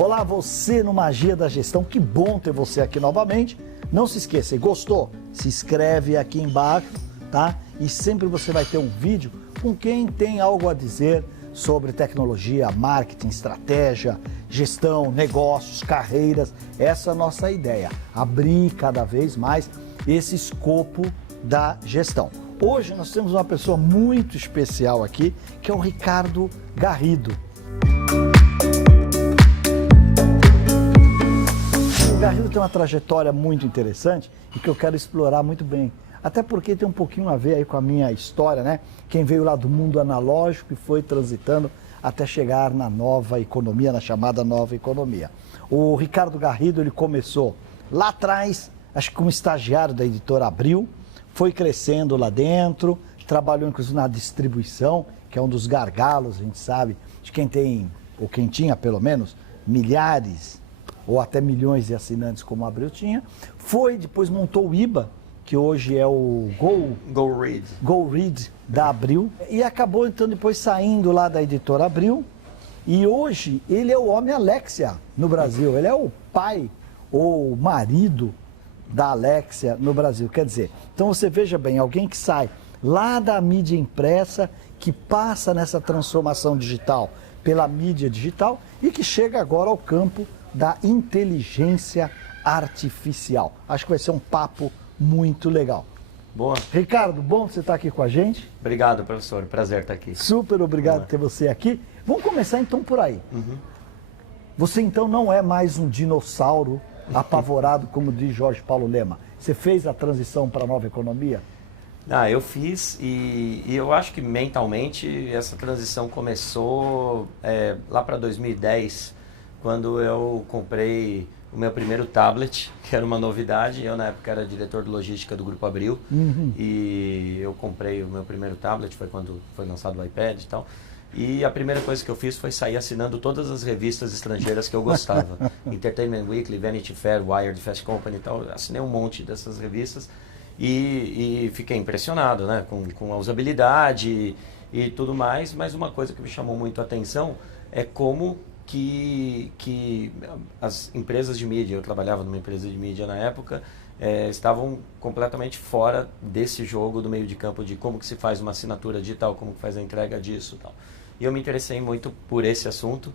Olá, você no Magia da Gestão, que bom ter você aqui novamente. Não se esqueça, gostou? Se inscreve aqui embaixo, tá? E sempre você vai ter um vídeo com quem tem algo a dizer sobre tecnologia, marketing, estratégia, gestão, negócios, carreiras. Essa é a nossa ideia, abrir cada vez mais esse escopo da gestão. Hoje nós temos uma pessoa muito especial aqui, que é o Ricardo Garrido. O Garrido tem uma trajetória muito interessante e que eu quero explorar muito bem. Até porque tem um pouquinho a ver aí com a minha história, né? Quem veio lá do mundo analógico e foi transitando até chegar na nova economia, na chamada nova economia. O Ricardo Garrido, ele começou lá atrás, acho que como estagiário da editora Abril, foi crescendo lá dentro, trabalhou inclusive na distribuição, que é um dos gargalos, a gente sabe, de quem tem, ou quem tinha pelo menos, milhares ou até milhões de assinantes como a Abril tinha. Depois montou o IBA, que hoje é o Go Read da Abril, e acabou então depois saindo lá da editora Abril, e hoje ele é o homem Alexia no Brasil, ele é o pai ou marido da Alexia no Brasil, quer dizer, então você veja bem, alguém que sai lá da mídia impressa, que passa nessa transformação digital pela mídia digital e que chega agora ao campo da inteligência artificial. Acho que vai ser um papo muito legal. Boa. Ricardo, bom você estar aqui com a gente. Obrigado, professor. Prazer estar aqui. Super obrigado por ter você aqui. Vamos começar então por aí. Você então não é mais um dinossauro apavorado, como diz Jorge Paulo Lema. Você fez a transição para a nova economia? Eu fiz e eu acho que mentalmente essa transição começou lá para 2010, quando eu comprei o meu primeiro tablet, que era uma novidade. Eu, na época, era diretor de logística do Grupo Abril. E eu comprei o meu primeiro tablet, foi quando foi lançado o iPad e tal. E a primeira coisa que eu fiz foi sair assinando todas as revistas estrangeiras que eu gostava. Entertainment Weekly, Vanity Fair, Wired, Fast Company e tal. Assinei um monte dessas revistas e fiquei impressionado, né, com a usabilidade e tudo mais. Mas uma coisa que me chamou muito a atenção é como que as empresas de mídia, eu trabalhava numa empresa de mídia na época, estavam completamente fora desse jogo do meio de campo de como que se faz uma assinatura digital, como que faz a entrega disso e tal. E eu me interessei muito por esse assunto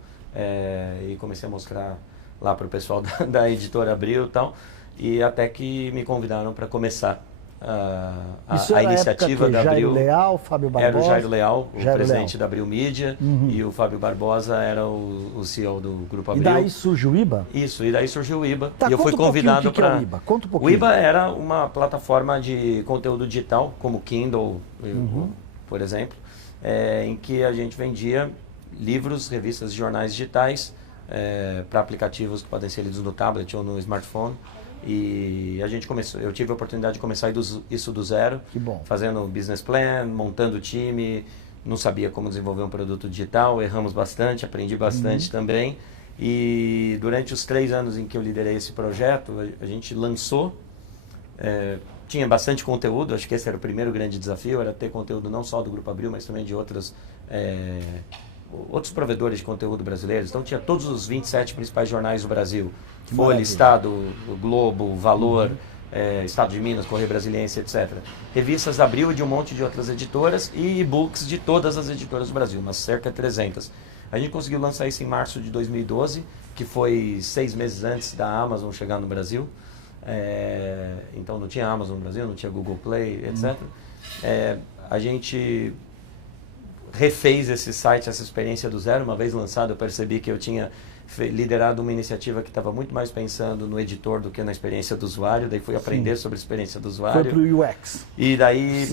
e comecei a mostrar lá para o pessoal da editora Abril e tal, e até que me convidaram para começar a iniciativa da Abril. Jairo Leal, Fábio Barbosa. Era o Jairo Leal, o presidente Leal da Abril Mídia, e o Fábio Barbosa era o CEO do Grupo Abril. E daí surgiu o IBA? Isso, e daí surgiu o IBA. Tá, e eu fui convidado para... Conta um IBA. Conta um pouquinho. O IBA era uma plataforma de conteúdo digital, como Kindle, por exemplo, em que a gente vendia livros, revistas e jornais digitais para aplicativos que podem ser lidos no tablet ou no smartphone. E a gente começou, eu tive a oportunidade de começar isso do zero, fazendo business plan, montando o time, não sabia como desenvolver um produto digital, erramos bastante, aprendi bastante também. E durante os 3 anos em que eu liderei esse projeto, a gente lançou, tinha bastante conteúdo, acho que esse era o primeiro grande desafio, era ter conteúdo não só do Grupo Abril, mas também de outros provedores de conteúdo brasileiros. Então tinha todos os 27 principais jornais do Brasil, Folha, Estado, o Globo, Valor, Estado de Minas, Correio Brasiliense, etc. Revistas da Abril e de um monte de outras editoras e e-books de todas as editoras do Brasil, umas cerca de 300. A gente conseguiu lançar isso em março de 2012, que foi 6 meses antes da Amazon chegar no Brasil. Então não tinha Amazon no Brasil, não tinha Google Play, etc. A gente refez esse site, essa experiência do zero. Uma vez lançado, eu percebi que eu tinha liderado uma iniciativa que estava muito mais pensando no editor do que na experiência do usuário. Daí fui aprender sobre a experiência do usuário. Foi para o UX. E daí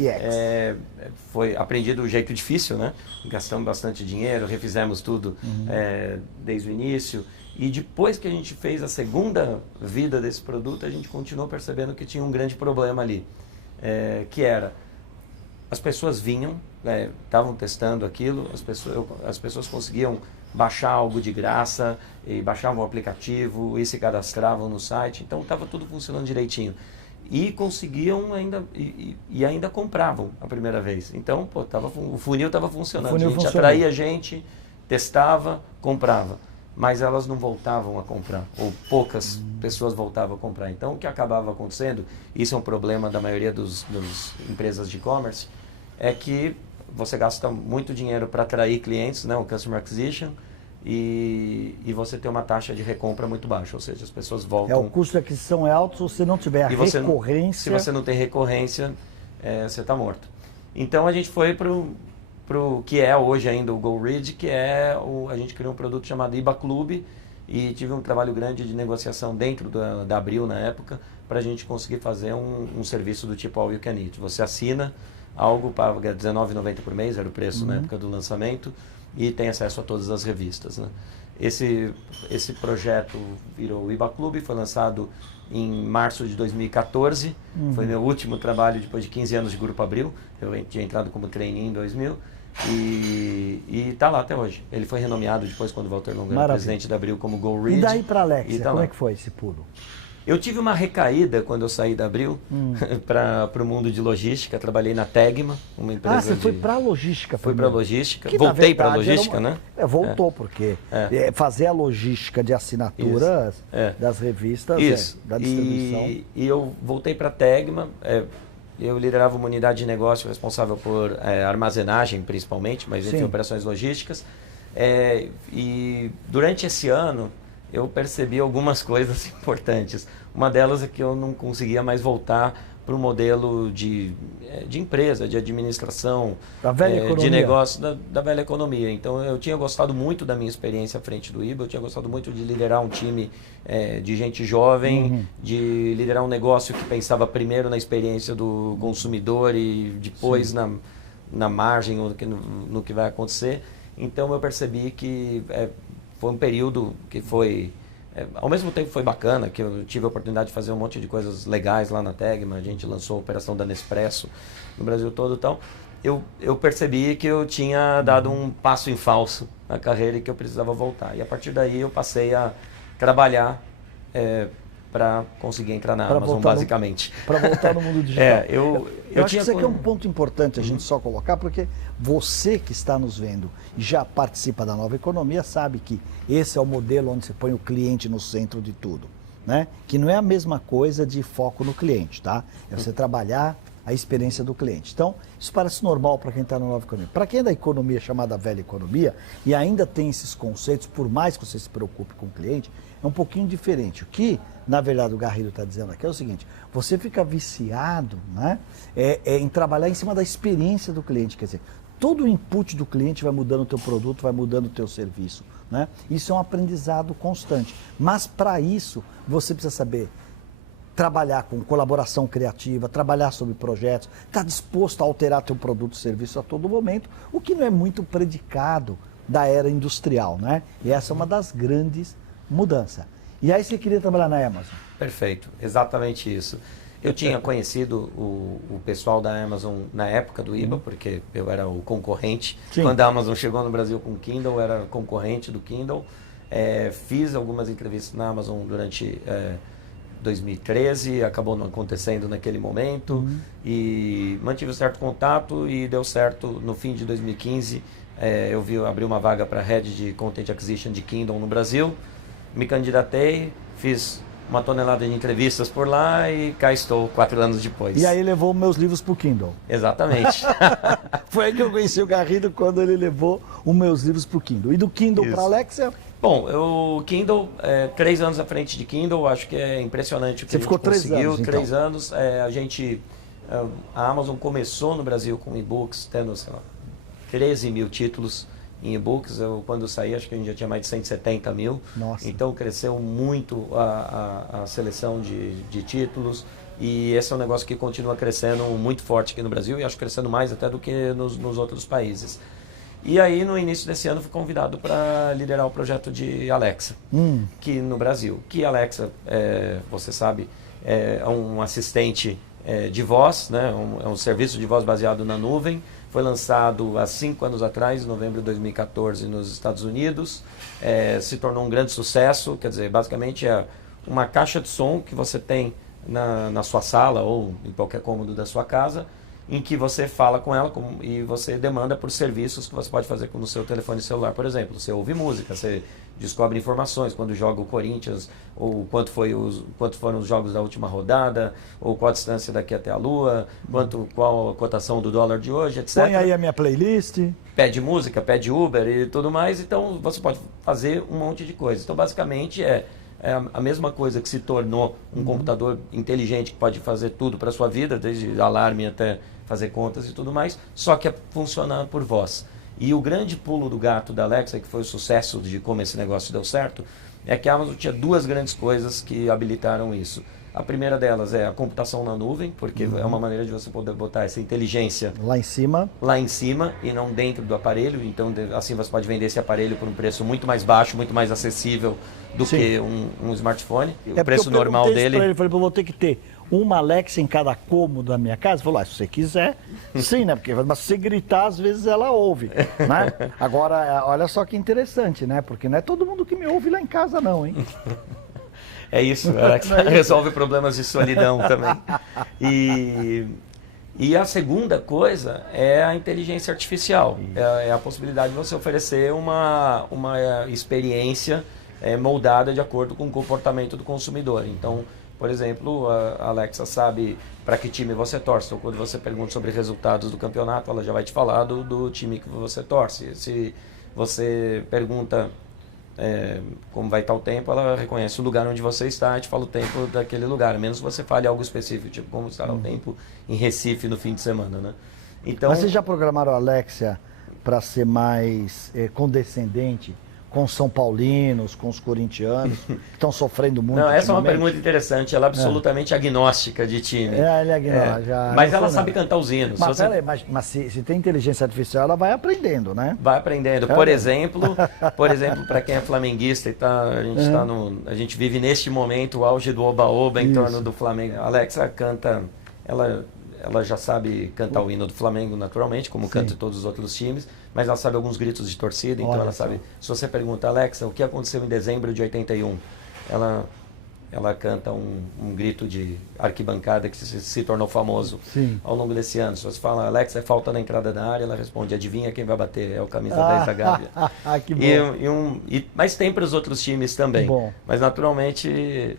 aprendi do jeito difícil, né? Gastamos bastante dinheiro, refizemos tudo desde o início. E depois que a gente fez a segunda vida desse produto, a gente continuou percebendo que tinha um grande problema ali. Que era, as pessoas vinham, estavam testando aquilo, as pessoas conseguiam baixar algo de graça, e baixavam o aplicativo e se cadastravam no site, então estava tudo funcionando direitinho. E conseguiam ainda, e ainda compravam a primeira vez. Então, o funil estava funcionando. A gente atraía gente, testava, comprava. mas elas não voltavam a comprar, ou poucas pessoas voltavam a comprar. Então, o que acabava acontecendo, isso é um problema da maioria das empresas de e-commerce, é que você gasta muito dinheiro para atrair clientes, né, o Customer Acquisition, e você tem uma taxa de recompra muito baixa, ou seja, as pessoas voltam... O custo de aquisição é alto se você não tiver a recorrência... Se você não tem recorrência, você está morto. Então, a gente foi para o que é hoje ainda o GoRead, que é a gente criou um produto chamado IBA Clube, e tive um trabalho grande de negociação dentro da Abril na época, para a gente conseguir fazer um serviço do tipo All You Can Eat. Você assina algo, paga R$19,90 por mês, era o preço na época do lançamento, e tem acesso a todas as revistas, né? Esse projeto virou o IBA Clube, foi lançado em março de 2014, foi meu último trabalho depois de 15 anos de Grupo Abril, eu tinha entrado como trainee em 2000, e está lá até hoje. Ele foi renomeado depois, quando o Walter Longo era presidente da Abril, como GoRead. E daí para a Alexia, tá como lá. é que foi esse pulo? Eu tive uma recaída quando eu saí da Abril para o mundo de logística. Trabalhei na Tegma, uma empresa. Você foi para a logística? Fui para a logística. Que, voltei para a logística, né? Voltou, porque fazer a logística de assinaturas das revistas, da distribuição. E eu voltei para a Tegma. Eu liderava uma unidade de negócio responsável por armazenagem, principalmente, mas enfim, operações logísticas. E durante esse ano eu percebi algumas coisas importantes. Uma delas é que eu não conseguia mais voltar para o modelo de empresa, de administração, da velha economia. De negócio, da velha economia. Então, eu tinha gostado muito da minha experiência à frente do IBA, eu tinha gostado muito de liderar um time de gente jovem, de liderar um negócio que pensava primeiro na experiência do consumidor e depois na margem, no que vai acontecer. Então, eu percebi que foi um período que foi... ao mesmo tempo foi bacana, que eu tive a oportunidade de fazer um monte de coisas legais lá na Tegma, a gente lançou a operação da Nespresso no Brasil todo e tal. Eu percebi que eu tinha dado um passo em falso na carreira e que eu precisava voltar. E a partir daí eu passei a trabalhar para conseguir entrar na Amazon, basicamente. Para voltar no mundo digital. Eu acho que isso aqui é um ponto importante a gente só colocar, porque você que está nos vendo e já participa da nova economia sabe que esse é o modelo onde você põe o cliente no centro de tudo, né? Que não é a mesma coisa de foco no cliente, tá? É você trabalhar a experiência do cliente. Então, isso parece normal para quem está na nova economia. Para quem é da economia chamada velha economia e ainda tem esses conceitos, por mais que você se preocupe com o cliente, é um pouquinho diferente. O que, na verdade, o Garrido está dizendo aqui é o seguinte: você fica viciado, né, em trabalhar em cima da experiência do cliente. Quer dizer, todo o input do cliente vai mudando o teu produto, vai mudando o teu serviço, né? Isso é um aprendizado constante. Mas, para isso, você precisa saber trabalhar com colaboração criativa, trabalhar sobre projetos, estar disposto a alterar teu produto e serviço a todo momento, o que não é muito predicado da era industrial, né? E essa é uma das grandes mudanças. E aí você queria trabalhar na Amazon? Perfeito, exatamente isso. Eu tinha conhecido o pessoal da Amazon na época do IBA, porque eu era o concorrente. Sim. Quando a Amazon chegou no Brasil com o Kindle, eu era concorrente do Kindle. Fiz algumas entrevistas na Amazon durante 2013, acabou não acontecendo naquele momento, e mantive um certo contato e deu certo no fim de 2015. Eu abri uma vaga para Head de Content Acquisition de Kindle no Brasil, me candidatei, fiz uma tonelada de entrevistas por lá e cá estou 4 anos depois. E aí levou meus livros para o Kindle. Exatamente. Foi aí que eu conheci o Garrido, quando ele levou os meus livros para o Kindle. E do Kindle para a Alexia? Bom, o Kindle, 3 anos à frente de Kindle, acho que é impressionante o que Você ficou 3 anos, então. 3 anos. A Amazon começou no Brasil com e-books, tendo, sei lá, 13 mil títulos em e-books. Quando eu saí, acho que a gente já tinha mais de 170 mil. Nossa. Então, cresceu muito a seleção de títulos. E esse é um negócio que continua crescendo muito forte aqui no Brasil, e acho crescendo mais até do que nos outros países. E aí, no início desse ano, fui convidado para liderar o projeto de Alexa, que no Brasil. Que Alexa, você sabe, é um assistente de voz, né? É um serviço de voz baseado na nuvem. Foi lançado há 5 anos atrás, em novembro de 2014, nos Estados Unidos. Se tornou um grande sucesso, quer dizer, basicamente é uma caixa de som que você tem na sua sala ou em qualquer cômodo da sua casa, em que você fala com ela e você demanda por serviços que você pode fazer no seu telefone celular. Por exemplo, você ouve música, você descobre informações, quando joga o Corinthians, ou quanto foram os jogos da última rodada, ou qual a distância daqui até a Lua, qual a cotação do dólar de hoje, etc. Põe aí a minha playlist. Pede música, pede Uber e tudo mais, então você pode fazer um monte de coisa. Então, basicamente, é a mesma coisa que se tornou um computador inteligente que pode fazer tudo para a sua vida, desde alarme até fazer contas e tudo mais, só que é funcionando por voz. E o grande pulo do gato da Alexa, que foi o sucesso de como esse negócio deu certo, é que a Amazon tinha duas grandes coisas que habilitaram isso. A primeira delas é a computação na nuvem, porque é uma maneira de você poder botar essa inteligência lá em cima e não dentro do aparelho. Então, assim você pode vender esse aparelho por um preço muito mais baixo, muito mais acessível do que um smartphone. O preço normal dele... Ele falou, eu vou ter que ter uma Alexa em cada cômodo da minha casa. Ele falou, se você quiser, sim, né? Mas se você gritar, às vezes ela ouve, né? Agora, olha só que interessante, né? Porque não é todo mundo que me ouve lá em casa, não, hein? É isso, a Alexa resolve problemas de solidão também. E a segunda coisa é a inteligência artificial. É a possibilidade de você oferecer uma experiência moldada de acordo com o comportamento do consumidor. Então, por exemplo, a Alexa sabe para que time você torce. Então, quando você pergunta sobre resultados do campeonato, ela já vai te falar do time que você torce. Se você pergunta... como vai estar o tempo, ela reconhece o lugar onde você está e te fala o tempo daquele lugar, a menos que você fale algo específico, tipo como estará o tempo em Recife no fim de semana, né? Então, mas vocês já programaram a Alexa para ser mais condescendente com os São Paulinos, com os corintianos, que estão sofrendo muito? Não, essa é uma pergunta interessante, ela é absolutamente agnóstica de time. Ela é agnóstica. Mas ela sabe cantar os hinos. Mas se tem inteligência artificial, ela vai aprendendo, né? Vai aprendendo. Por exemplo, para quem é flamenguista e a gente vive neste momento o auge do oba-oba em torno do Flamengo. A Alexa canta, ela já sabe cantar o hino do Flamengo naturalmente, como canta todos os outros times, mas ela sabe alguns gritos de torcida, então ela sabe. Se você pergunta, Alexa, o que aconteceu em dezembro de 81? Ela canta um grito de arquibancada que se tornou famoso ao longo desse ano. Se você fala, Alexa, é falta na entrada da área, ela responde, adivinha quem vai bater? É o camisa 10 da Gávea. Que bom. Mas tem para os outros times também. Mas naturalmente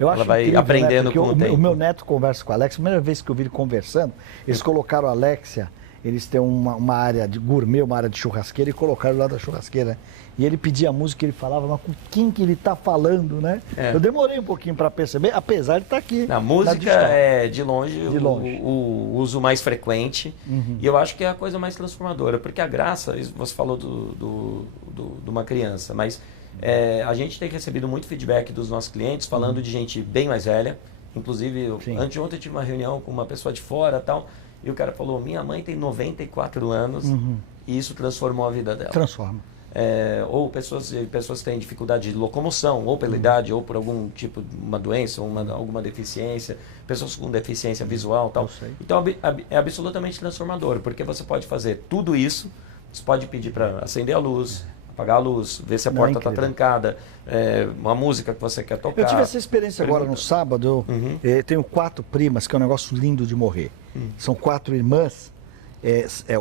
ela vai incrível, aprendendo, né? com o tempo. O meu neto conversa com a Alexa, a primeira vez que eu vi ele conversando, eles colocaram a Alexa, eles têm uma área de gourmet, uma área de churrasqueira, e colocaram lá da churrasqueira. E ele pedia a música, ele falava, mas com quem que ele está falando, né? Eu demorei um pouquinho para perceber, apesar de estar aqui. A música é, de longe. O uso mais frequente. E eu acho que é a coisa mais transformadora. Porque a graça, você falou de uma criança, mas a gente tem recebido muito feedback dos nossos clientes, falando de gente bem mais velha. Inclusive, anteontem eu tive uma reunião com uma pessoa de fora e tal, e o cara falou, minha mãe tem 94 anos e isso transformou a vida dela. Transforma. Ou pessoas que têm dificuldade de locomoção, ou pela idade, ou por algum tipo de uma doença, ou alguma deficiência, pessoas com deficiência visual e tal. Então é absolutamente transformador, porque você pode fazer tudo isso, você pode pedir para acender a luz, apagar a luz, ver se a porta está trancada, uma música que você quer tocar. Eu tive essa experiência agora no sábado, eu tenho 4 primas, que é um negócio lindo de morrer. São 4 irmãs,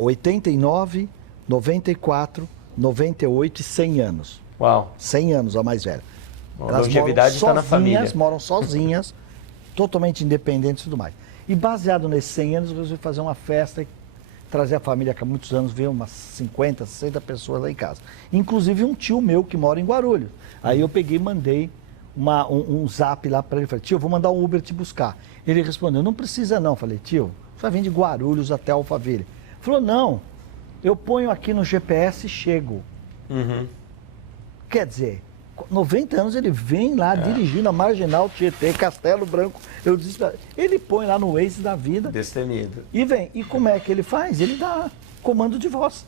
89, 94, 98 e 100 anos. Uau! 100 anos, a mais velha. A longevidade está na família. Moram sozinhas, totalmente independentes e tudo mais. E baseado nesses 100 anos, eu resolvi fazer uma festa e trazer a família, que há muitos anos veio umas 50, 60 pessoas lá em casa. Inclusive um tio meu que mora em Guarulhos. Aí eu peguei e mandei um zap lá para ele. Falei, tio, vou mandar um Uber te buscar. Ele respondeu, não precisa não. Falei, tio, você vai vir de Guarulhos até Alphaville. Ele falou, não, eu ponho aqui no GPS e chego. Quer dizer, 90 anos ele vem lá dirigindo a Marginal Tietê, Castelo Branco. Eu disse, ele põe lá no Waze da vida. Destemido. E vem. E como é que ele faz? Ele dá comando de voz.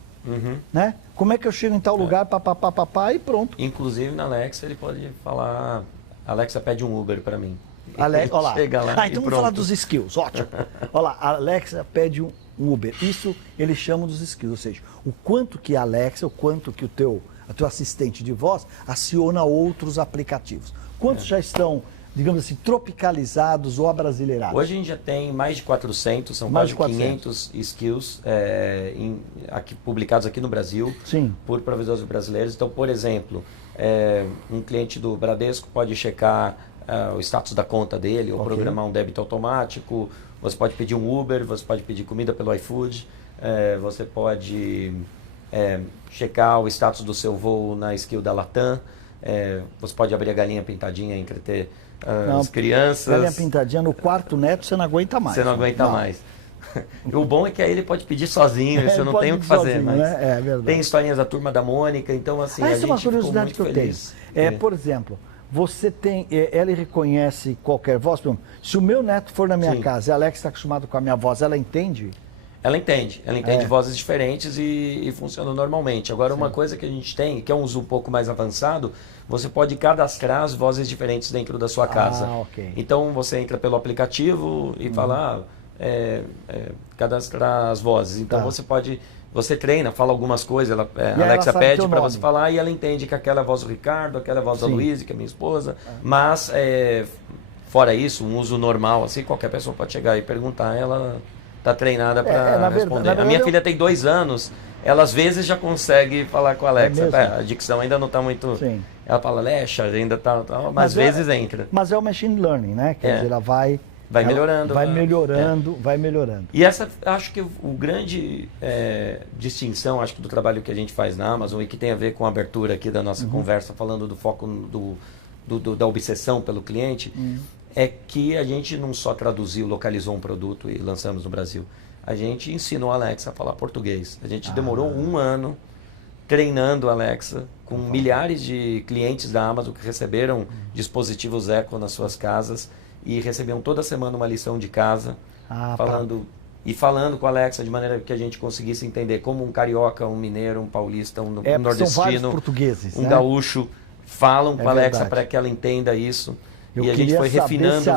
Né? Como é que eu chego em tal lugar, papapá, e pronto. Inclusive na Alexa ele pode falar, Alexa pede um Uber para mim. Olha lá. Chega lá então vamos falar dos skills, ótimo. Olha lá, a Alexa pede um Uber. Isso eles chamam dos skills, ou seja, o quanto que a Alexa, o quanto que o teu assistente de voz aciona outros aplicativos. Quantos já estão, digamos assim, tropicalizados ou abrasileirados? Hoje a gente já tem mais de 400, são mais de 500 skills publicados aqui no Brasil por provedores brasileiros. Então, por exemplo, Um cliente do Bradesco pode checar o status da conta dele, ou programar um débito automático. Você pode pedir um Uber, você pode pedir comida pelo iFood, você pode checar o status do seu voo na skill da Latam, você pode abrir a galinha pintadinha e entreter as crianças. Galinha pintadinha no quarto neto você não aguenta mais. Você não aguenta mais. O bom é que aí ele pode pedir sozinho, você não tem o que fazer. Sozinho, mas né? É verdade. tem historinhas da Turma da Mônica, então assim, a essa gente é uma curiosidade ficou que muito eu feliz. tenho. Por exemplo, você tem, ela reconhece qualquer voz. Por exemplo, se o meu neto for na minha casa e a Alexa está acostumado com a minha voz, ela entende? Ela entende vozes diferentes e funciona normalmente. Agora, uma coisa que a gente tem, que é um uso um pouco mais avançado, você pode cadastrar as vozes diferentes dentro da sua casa. Ok. Então, você entra pelo aplicativo e fala, cadastrar as vozes. Então, você treina, fala algumas coisas, a Alexa pede para você falar e ela entende que aquela é a voz do Ricardo, aquela é a voz da Luísa, que é minha esposa. Mas, fora isso, um uso normal, assim, qualquer pessoa pode chegar e perguntar, ela está treinada para responder. A minha filha tem 2 anos, ela às vezes já consegue falar com a Alexa. A dicção ainda não está muito... Sim. Ela fala, Alexa, ainda está... Mas às vezes entra. Mas é o machine learning, né? Quer dizer, ela vai melhorando. Vai melhorando. E essa, acho que o grande distinção, acho que do trabalho que a gente faz na Amazon e que tem a ver com a abertura aqui da nossa conversa, falando do foco da obsessão pelo cliente, é que a gente não só traduziu, localizou um produto e lançamos no Brasil. A gente ensinou a Alexa a falar português. A gente demorou 1 ano treinando a Alexa com milhares de clientes da Amazon que receberam dispositivos Echo nas suas casas e recebiam toda semana uma lição de casa, falando com a Alexa de maneira que a gente conseguisse entender como um carioca, um mineiro, um paulista, um nordestino, são vários portugueses, um gaúcho falam com a Alexa para que ela entenda isso. E a gente foi refinando.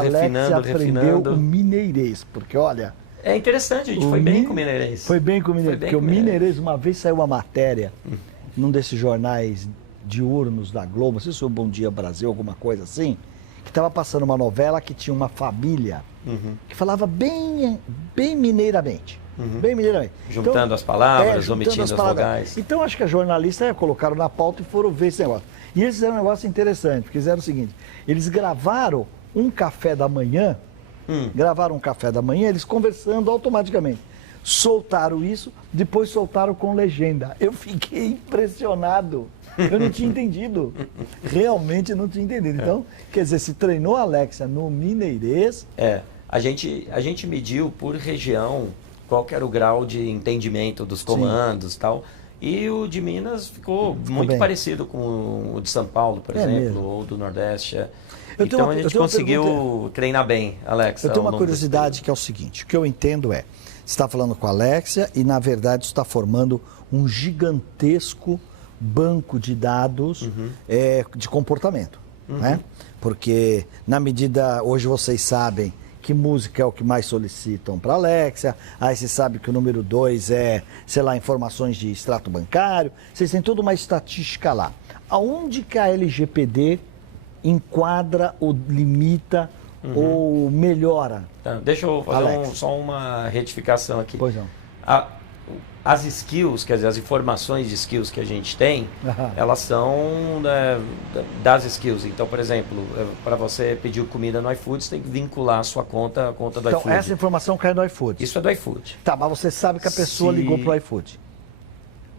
Aprendeu o mineirês, porque olha... É interessante, a gente foi bem com o mineirês. Foi bem com o mineirês, porque o mineirês, uma vez saiu uma matéria num desses jornais diurnos da Globo, não sei se foi o Bom Dia Brasil, alguma coisa assim, que estava passando uma novela que tinha uma família que falava bem mineiramente. Bem mineiramente. Juntando então, as palavras, omitindo as vogais. Então, acho que as jornalistas colocaram na pauta e foram ver esse negócio. E eles fizeram um negócio interessante, porque fizeram o seguinte, eles gravaram um café da manhã, eles conversando automaticamente. Soltaram isso, depois soltaram com legenda. Eu fiquei impressionado. Eu não tinha entendido. Realmente não tinha entendido. Então, quer dizer, se treinou a Alexa no mineirês... A gente mediu por região qual que era o grau de entendimento dos comandos e tal. E o de Minas ficou muito bem parecido com o de São Paulo, por exemplo, mesmo. Ou do Nordeste. Então a gente conseguiu treinar bem, Alexa. Eu tenho uma curiosidade que é o seguinte, o que eu entendo você está falando com a Alexa e na verdade você está formando um gigantesco banco de dados de comportamento, né? Porque na medida, hoje vocês sabem que música é o que mais solicitam para a Alexa, aí você sabe que o número 2 é, sei lá, informações de extrato bancário, vocês têm toda uma estatística lá. Aonde que a LGPD enquadra ou limita ou melhora? Tá, deixa eu fazer só uma retificação aqui. Pois não. As skills, quer dizer, as informações de skills que a gente tem, elas são das skills. Então, por exemplo, para você pedir comida no iFood, você tem que vincular a sua conta à conta do iFood. Então, essa informação cai no iFood? Isso é do iFood. Tá, mas você sabe que a pessoa ligou para o iFood?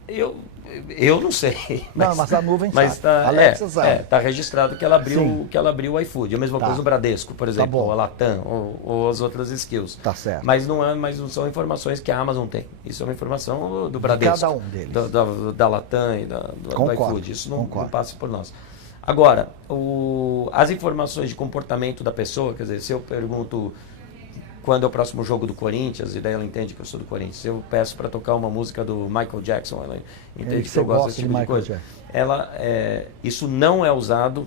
Eu não sei. Mas a nuvem sabe. A Alexa sabe. Está registrado que ela abriu o iFood. A mesma coisa no Bradesco, por exemplo, ou a Latam, ou as outras skills. Tá certo. Mas não são informações que a Amazon tem. Isso é uma informação do Bradesco. De cada um deles. Da Latam e do iFood. Isso não passa por nós. Agora, as informações de comportamento da pessoa, quer dizer, se eu pergunto quando é o próximo jogo do Corinthians, e daí ela entende que eu sou do Corinthians. Eu peço para tocar uma música do Michael Jackson, ela entende que eu gosto desse tipo de coisa. Isso não é usado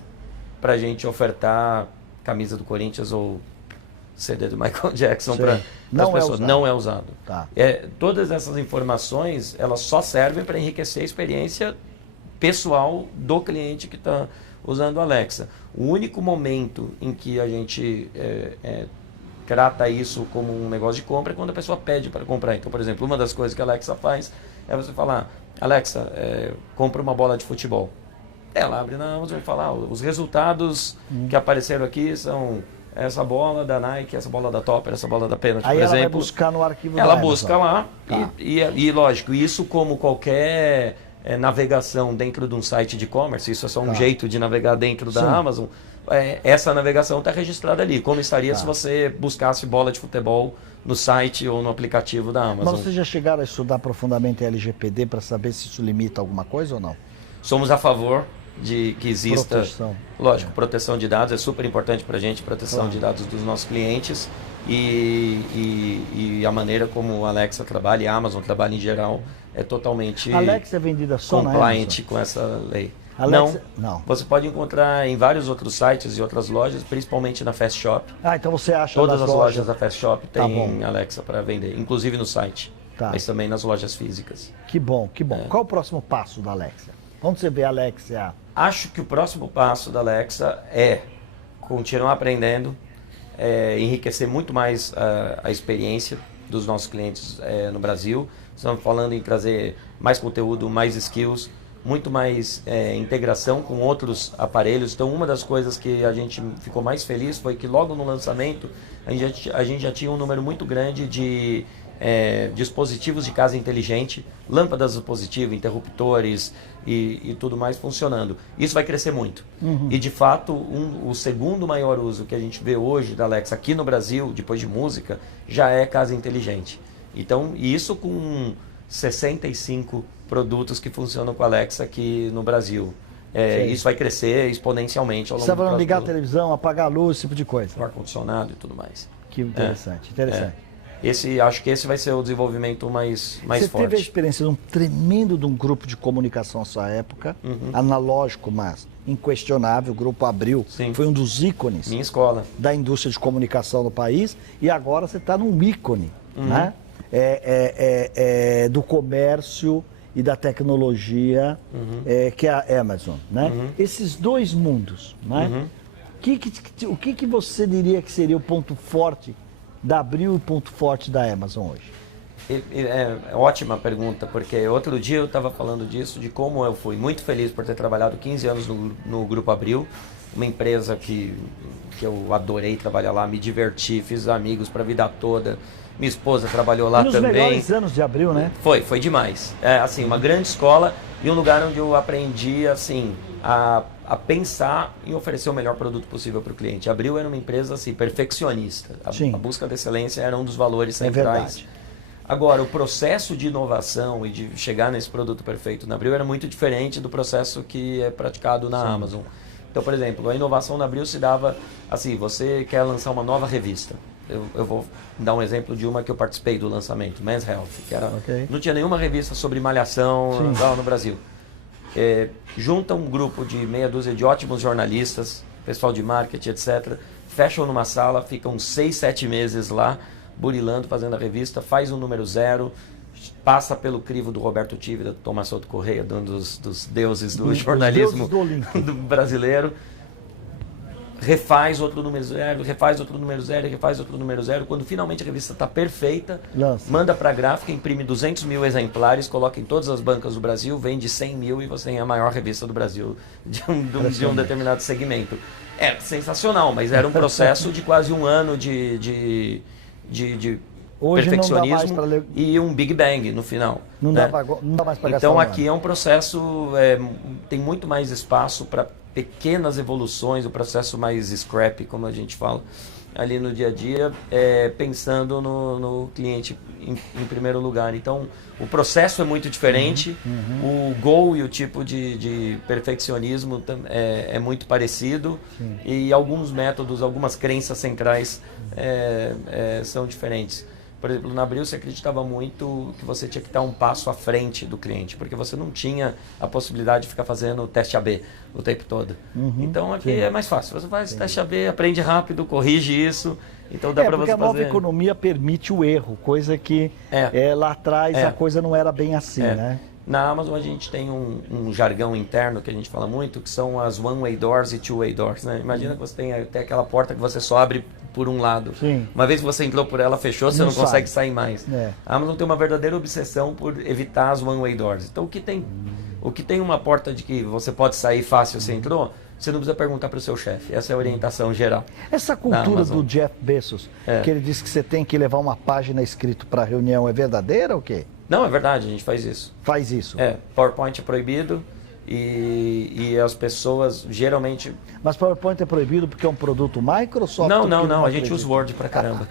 para a gente ofertar camisa do Corinthians ou CD do Michael Jackson para as pessoas. Não é usado. Tá. Todas essas informações, elas só servem para enriquecer a experiência pessoal do cliente que está usando a Alexa. O único momento em que a gente trata isso como um negócio de compra é quando a pessoa pede para comprar. Então, por exemplo, uma das coisas que a Alexa faz é você falar, Alexa, compra uma bola de futebol. Ela abre na Amazon e fala, os resultados que apareceram aqui são essa bola da Nike, essa bola da Topper, essa bola da Penalty, por Aí ela exemplo. vai buscar no arquivo Ela da busca Amazon. lá Tá. e, lógico, isso como qualquer navegação dentro de um site de e-commerce, isso é só um Tá. jeito de navegar dentro da Sim. Amazon, essa navegação está registrada ali, como estaria Tá. se você buscasse bola de futebol no site ou no aplicativo da Amazon. Mas vocês já chegaram a estudar profundamente a LGPD para saber se isso limita alguma coisa ou não? Somos a favor de que exista, Proteção. lógico, proteção de dados é super importante para a gente, proteção Claro. de dados dos nossos clientes e a maneira como a Alexa trabalha e a Amazon trabalha em geral é totalmente A Alexa é vendida só na compliant Amazon? com essa lei. Alexa, não. Você pode encontrar em vários outros sites e outras lojas, principalmente na Fast Shop. Ah, então você acha Todas nas as lojas da Fast Shop Tá têm bom. Alexa para vender, inclusive no site, Tá. mas também nas lojas físicas. Que bom, que bom. Qual o próximo passo da Alexa? Onde você vê a Alexa? Acho que o próximo passo da Alexa é continuar aprendendo, enriquecer muito mais a experiência dos nossos clientes no Brasil. Estamos falando em trazer mais conteúdo, mais skills, muito mais integração com outros aparelhos. Então, uma das coisas que a gente ficou mais feliz foi que logo no lançamento a gente já tinha um número muito grande de dispositivos de casa inteligente, lâmpadas positivas, interruptores e tudo mais funcionando. Isso vai crescer muito. E de fato, o segundo maior uso que a gente vê hoje da Alexa aqui no Brasil, depois de música, já é casa inteligente. Então, isso com 65 produtos que funcionam com a Alexa aqui no Brasil. Isso vai crescer exponencialmente ao longo Você do vai ligar a próximo televisão, apagar a luz, esse tipo de coisa. ar-condicionado e tudo mais. Que interessante, interessante. Acho que esse vai ser o desenvolvimento mais Você forte. teve a experiência de de um grupo de comunicação à sua época, analógico, mas inquestionável, o Grupo Abril, Sim. foi um dos ícones Minha escola. da indústria de comunicação no país, e agora você está num ícone, né? Do comércio e da tecnologia, que é a Amazon, né? Esses dois mundos, né? O que você diria que seria o ponto forte da Abril e o ponto forte da Amazon hoje? É ótima pergunta, porque outro dia eu estava falando disso, de como eu fui muito feliz por ter trabalhado 15 anos no Grupo Abril, uma empresa que eu adorei trabalhar lá, me diverti, fiz amigos para a vida toda. Minha esposa trabalhou lá Nos também. melhores anos de Abril, né? Foi demais. Assim, uma grande escola e um lugar onde eu aprendi assim a pensar em oferecer o melhor produto possível para o cliente. A Abril era uma empresa assim, perfeccionista. Sim. A busca da excelência era um dos valores É centrais. verdade. Agora, o processo de inovação e de chegar nesse produto perfeito na Abril era muito diferente do processo que é praticado na Amazon. Então, por exemplo, a inovação na Abril se dava assim, você quer lançar uma nova revista. Eu vou dar um exemplo de uma que eu participei do lançamento, Men's Health, que era, não tinha nenhuma revista sobre malhação lá no Brasil. Junta um grupo de meia dúzia de ótimos jornalistas, pessoal de marketing, etc. Fecham numa sala, ficam 6, 7 meses lá, burilando, fazendo a revista, faz o número 0, passa pelo crivo do Roberto Tívida, do Tomás Souto Correia, um dos deuses do jornalismo do brasileiro. Refaz outro número 0, refaz outro número 0, refaz outro número 0. Quando finalmente a revista está perfeita, manda para a gráfica, imprime 200 mil exemplares, coloca em todas as bancas do Brasil, vende 100 mil e você tem a maior revista do Brasil de um determinado segmento. É sensacional, mas era um processo de quase um ano de Hoje perfeccionismo não dá mais e um Big Bang no final. Não dá mais para gastar. Então aqui é um processo, tem muito mais espaço para pequenas evoluções, o processo mais scrappy, como a gente fala, ali no dia a dia, pensando no cliente em primeiro lugar. Então, o processo é muito diferente, o goal e o tipo de perfeccionismo é muito parecido, e alguns métodos, algumas crenças centrais são diferentes. Por exemplo, na Abril você acreditava muito que você tinha que estar um passo à frente do cliente, porque você não tinha a possibilidade de ficar fazendo teste AB o tempo todo. Então aqui é mais fácil, você faz teste AB, aprende rápido, corrige isso, então dá para você fazer. Porque a nova economia permite o erro, coisa que lá atrás a coisa não era bem assim, né? Na Amazon a gente tem um jargão interno que a gente fala muito, que são as one-way doors e two-way doors, né? Imagina que você tem até aquela porta que você só abre por um lado. Sim. Uma vez que você entrou por ela, fechou, você não consegue sair mais. É. A Amazon tem uma verdadeira obsessão por evitar as one-way doors. Então o que tem O que tem uma porta de que você pode sair fácil, você entrou, você não precisa perguntar para o seu chefe. Essa é a orientação geral. Essa cultura do Jeff Bezos, que ele disse que você tem que levar uma página escrita para a reunião, é verdadeira ou o quê? Não, é verdade, a gente faz isso. Faz isso? PowerPoint é proibido e as pessoas geralmente... Mas PowerPoint é proibido porque é um produto Microsoft? Não, a gente usa Word pra caramba.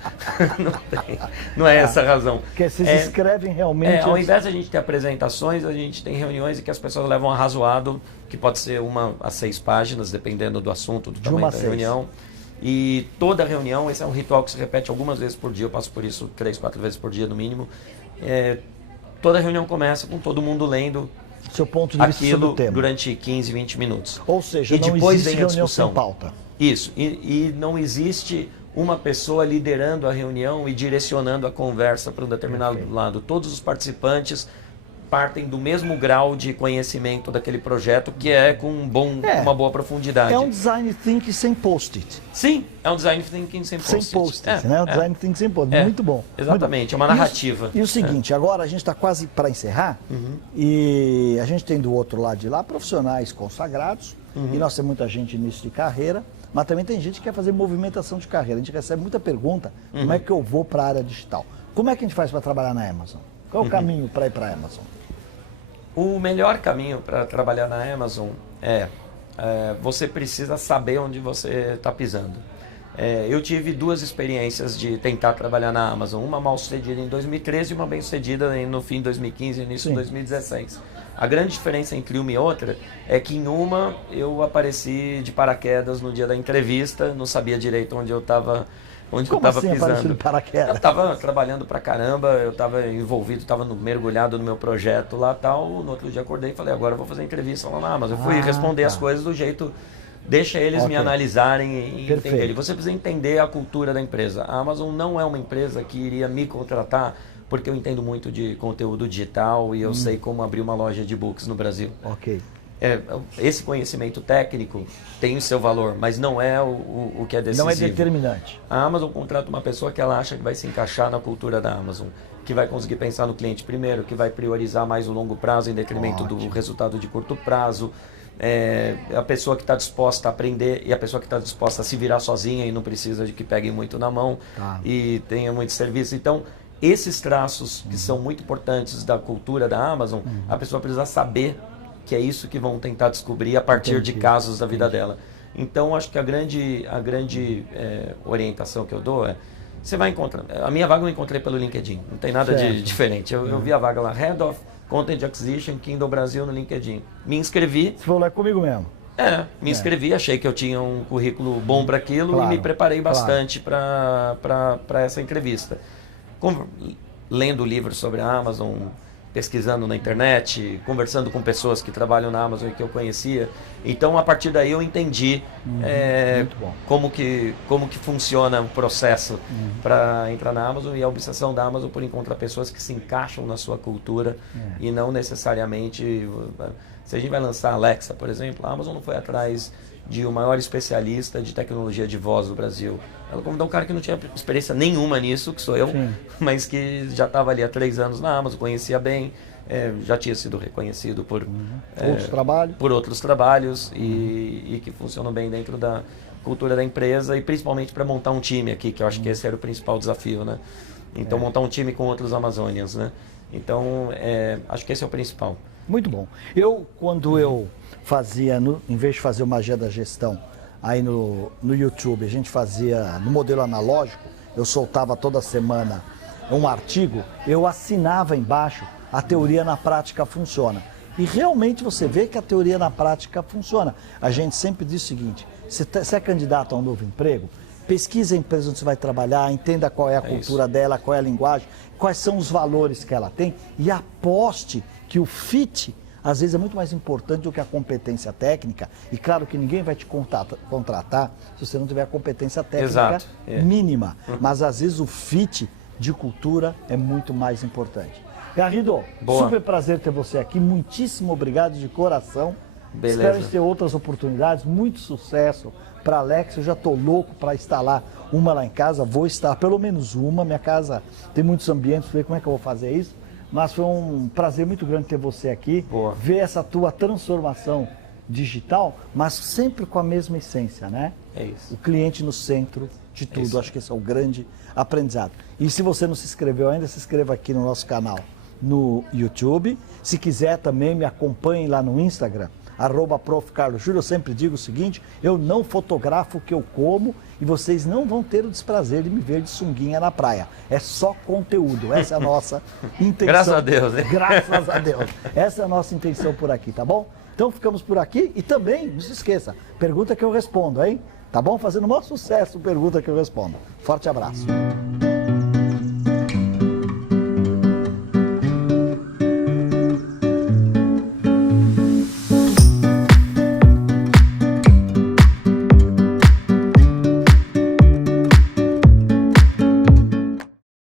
não é essa a razão. Porque vocês escrevem realmente... Ao invés de a gente ter apresentações, a gente tem reuniões em que as pessoas levam arrazoado, que pode ser 1 a 6 páginas, dependendo do assunto, do tamanho da reunião. E toda reunião, esse é um ritual que se repete algumas vezes por dia, eu passo por isso 3, 4 vezes por dia no mínimo. Toda reunião começa com todo mundo lendo seu ponto de vista sobre o tema durante 15, 20 minutos. Ou seja, e não depois existe vem a reunião discussão. sem pauta. Isso, e não existe uma pessoa liderando a reunião e direcionando a conversa para um determinado lado. Todos os participantes partem do mesmo grau de conhecimento daquele projeto, que é com uma boa profundidade. É um design thinking sem post-it. Sim, é um design thinking sem post-it. Sem post-it, né? Um design thinking sem post-it. Muito bom. Exatamente, é uma narrativa. E o seguinte, agora a gente está quase para encerrar, e a gente tem do outro lado de lá profissionais consagrados, e nós temos muita gente início de carreira, mas também tem gente que quer fazer movimentação de carreira. A gente recebe muita pergunta, como é que eu vou para a área digital? Como é que a gente faz para trabalhar na Amazon? Qual é o caminho para ir para a Amazon? O melhor caminho para trabalhar na Amazon você precisa saber onde você está pisando. Eu tive 2 experiências de tentar trabalhar na Amazon, uma mal sucedida em 2013 e uma bem sucedida no fim de 2015 e início de 2016. A grande diferença entre uma e outra é que em uma eu apareci de paraquedas no dia da entrevista, não sabia direito onde eu estava pisando. Eu estava trabalhando pra caramba, eu estava envolvido, estava mergulhado no meu projeto lá tal. No outro dia acordei e falei, agora eu vou fazer entrevista lá na Amazon. Eu fui responder as coisas do jeito, deixa eles me analisarem e entenderem. Você precisa entender a cultura da empresa. A Amazon não é uma empresa que iria me contratar porque eu entendo muito de conteúdo digital e eu sei como abrir uma loja de e-books no Brasil. Esse conhecimento técnico tem o seu valor, mas não é o que é decisivo. Não é determinante. A Amazon contrata uma pessoa que ela acha que vai se encaixar na cultura da Amazon, que vai conseguir pensar no cliente primeiro, que vai priorizar mais o longo prazo em detrimento do resultado de curto prazo. A pessoa que está disposta a aprender e a pessoa que está disposta a se virar sozinha e não precisa de que pegue muito na mão e tenha muito serviço. Então, esses traços que são muito importantes da cultura da Amazon, a pessoa precisa saber que é isso que vão tentar descobrir a partir de casos da vida dela. Então, acho que a grande orientação que eu dou você vai encontrar... A minha vaga eu encontrei pelo LinkedIn, não tem nada de diferente. Eu vi a vaga lá, Head of Content Acquisition, Kindle Brasil no LinkedIn. Me inscrevi. Você falou, é comigo mesmo? Me inscrevi, achei que eu tinha um currículo bom para aquilo e me preparei bastante para essa entrevista. Lendo livros sobre a Amazon, pesquisando na internet, conversando com pessoas que trabalham na Amazon e que eu conhecia. Então, a partir daí eu entendi como que funciona o processo para entrar na Amazon e a obsessão da Amazon por encontrar pessoas que se encaixam na sua cultura e não necessariamente... Se a gente vai lançar a Alexa, por exemplo, a Amazon não foi atrás de o maior especialista de tecnologia de voz do Brasil. Ela convidou um cara que não tinha experiência nenhuma nisso, que sou eu, mas que já estava ali há 3 anos na Amazon, conhecia bem, já tinha sido reconhecido por outros trabalhos e que funcionam bem dentro da cultura da empresa e principalmente para montar um time aqui, que eu acho que esse era o principal desafio, né? Então, montar um time com outros Amazonians, né? Então, acho que esse é o principal. Muito bom. Quando eu fazia, em vez de fazer o Magia da Gestão, aí no YouTube, a gente fazia no modelo analógico, eu soltava toda semana um artigo, eu assinava embaixo, a teoria na prática funciona. E realmente você vê que a teoria na prática funciona. A gente sempre diz o seguinte, você é candidato a um novo emprego, pesquise a empresa onde você vai trabalhar, entenda qual é a cultura dela, qual é a linguagem, quais são os valores que ela tem e aposte que o fit às vezes é muito mais importante do que a competência técnica. E claro que ninguém vai te contratar se você não tiver a competência técnica mínima. Mas às vezes o fit de cultura é muito mais importante. Garrido, super prazer ter você aqui. Muitíssimo obrigado de coração. Beleza. Espero ter outras oportunidades. Muito sucesso para a Alexa. Eu já estou louco para instalar uma lá em casa. Vou instalar pelo menos uma. Minha casa tem muitos ambientes. Ver como é que eu vou fazer isso. mas foi um prazer muito grande ter você aqui, Boa. ver essa tua transformação digital, mas sempre com a mesma essência, né? É isso. O cliente no centro de tudo, isso. acho que esse é o grande aprendizado. E se você não se inscreveu ainda, se inscreva aqui no nosso canal no YouTube. Se quiser também, me acompanhe lá no Instagram, @Prof. Carlos Júlio. Eu sempre digo o seguinte, eu não fotografo o que eu como e vocês não vão ter o desprazer de me ver de sunguinha na praia. É só conteúdo, essa é a nossa intenção. Graças a Deus, hein? Graças a Deus. Essa é a nossa intenção por aqui, tá bom? Então ficamos por aqui e também, não se esqueça, pergunta que eu respondo, hein? Tá bom? Fazendo o maior sucesso, pergunta que eu respondo. Forte abraço.